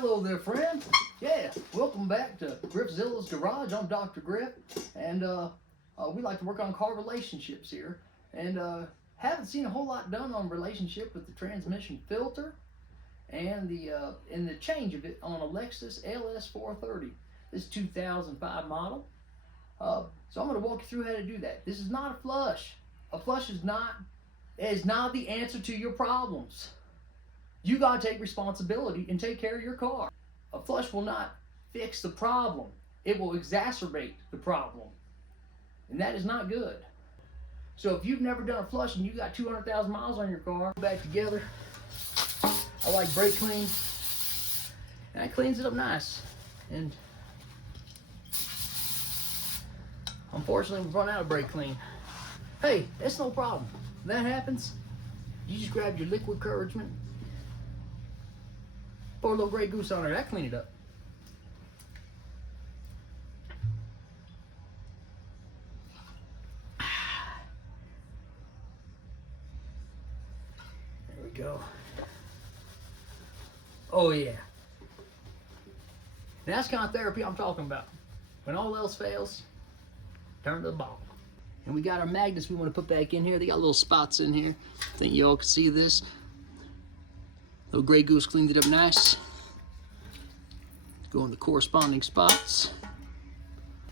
Hello there, friends. Yeah, welcome back to Griffzilla's Garage. I'm Dr. Griff, and we like to work on car relationships here. And haven't seen a whole lot done on relationship with the transmission filter and the change of it on a Lexus LS430. This 2005 model. So I'm going to walk you through how to do that. This is not a flush. A flush is not the answer to your problems. You got to take responsibility and take care of your car. A flush will not fix the problem. It will exacerbate the problem. And that is not good. So if you've never done a flush and you got 200,000 miles on your car, back together. I like brake clean. And that cleans it up nice. And unfortunately, we've run out of brake clean. Hey, that's no problem. When that happens, you just grab your liquid encouragement, pour a little Grey Goose on there. That clean it up. There we go. Oh yeah. That's the kind of therapy I'm talking about. When all else fails, turn to the bottle. And we got our magnets we want to put back in here. They got little spots in here. I think you all can see this. Little Grey Goose cleaned it up nice. Go in the corresponding spots.